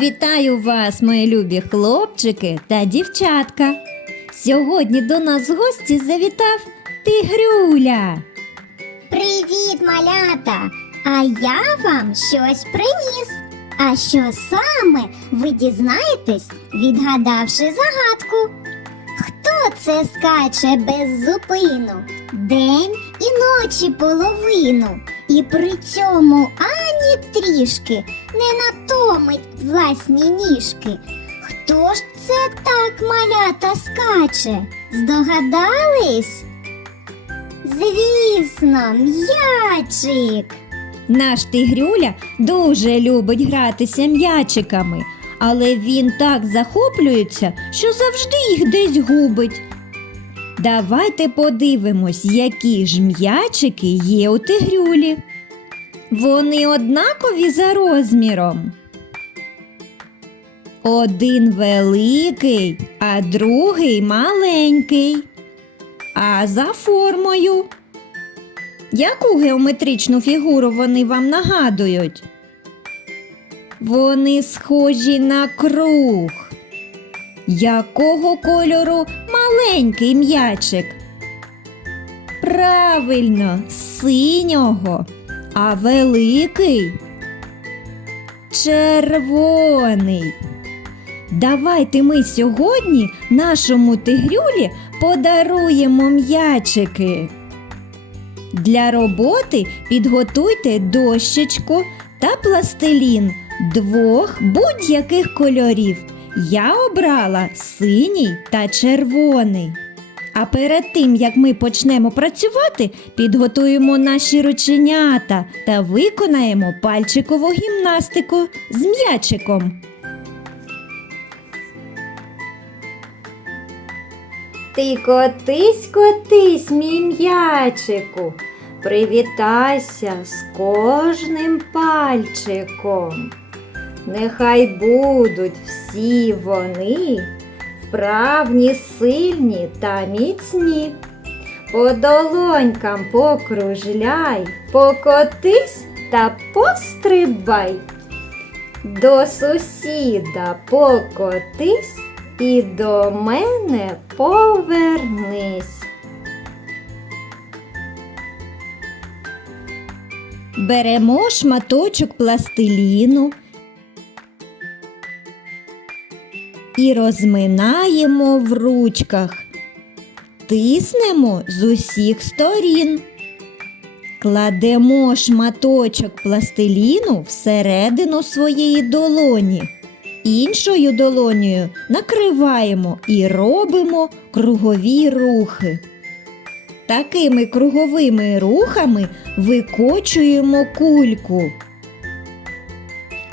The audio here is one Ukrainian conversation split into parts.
Вітаю вас, мої любі хлопчики та дівчатка. Сьогодні до нас в гості завітав Тигрюля. Привіт, малята! А я вам щось приніс. А що саме ви дізнаєтесь, відгадавши загадку? Хто це скаче без зупину? День і ночі половину, і при цьому ані трішки не натомить власні ніжки. Хто ж це так малята скаче? Здогадались? Звісно, м'ячик. Наш Тигрюля дуже любить гратися м'ячиками, але він так захоплюється, що завжди їх десь губить. Давайте подивимось, які ж м'ячики є у Тигрюлі. Вони однакові за розміром. Один великий, а другий маленький. А за формою. Яку геометричну фігуру вони вам нагадують? Вони схожі на круг. Якого кольору маленький м'ячик? Правильно, синього, а великий червоний. Давайте ми сьогодні нашому тигрюлі подаруємо м'ячики. Для роботи підготуйте дощечку та пластилін двох будь-яких кольорів. Я обрала синій та червоний. А перед тим, як ми почнемо працювати, підготуємо наші рученята та виконаємо пальчикову гімнастику з м'ячиком. Ти котись, котись, мій м'ячику, привітайся з кожним пальчиком. Нехай будуть всі вони вправні, сильні та міцні. По долонькам покружляй, покотись та пострибай. До сусіда покотись і до мене повернись. Беремо шматочок пластиліну і розминаємо в ручках. Тиснемо з усіх сторін. Кладемо шматочок пластиліну всередину своєї долоні. Іншою долонею накриваємо і робимо кругові рухи. Такими круговими рухами викочуємо кульку.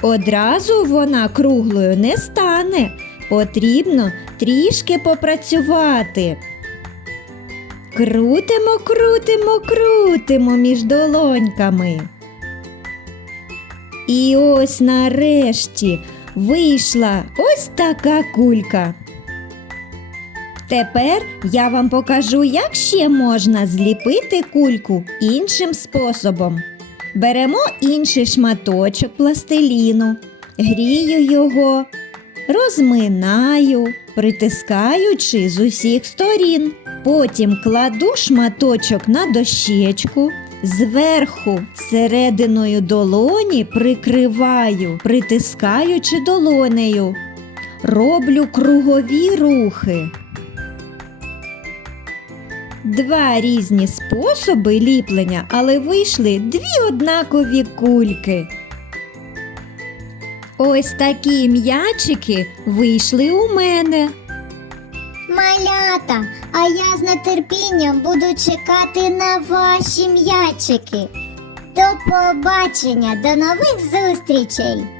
Одразу вона круглою не стане. Потрібно трішки попрацювати. Крутимо, крутимо, крутимо між долоньками. І ось нарешті вийшла ось така кулька. Тепер я вам покажу, як ще можна зліпити кульку іншим способом. Беремо інший шматочок пластиліну, грію його, розминаю, притискаючи з усіх сторін. Потім кладу шматочок на дощечку, зверху серединою долоні прикриваю, притискаючи долонею. Роблю кругові рухи. Два різні способи ліплення, але вийшли дві однакові кульки. Ось такі м'ячики вийшли у мене. Малята, а я з нетерпінням буду чекати на ваші м'ячики. До побачення, до нових зустрічей!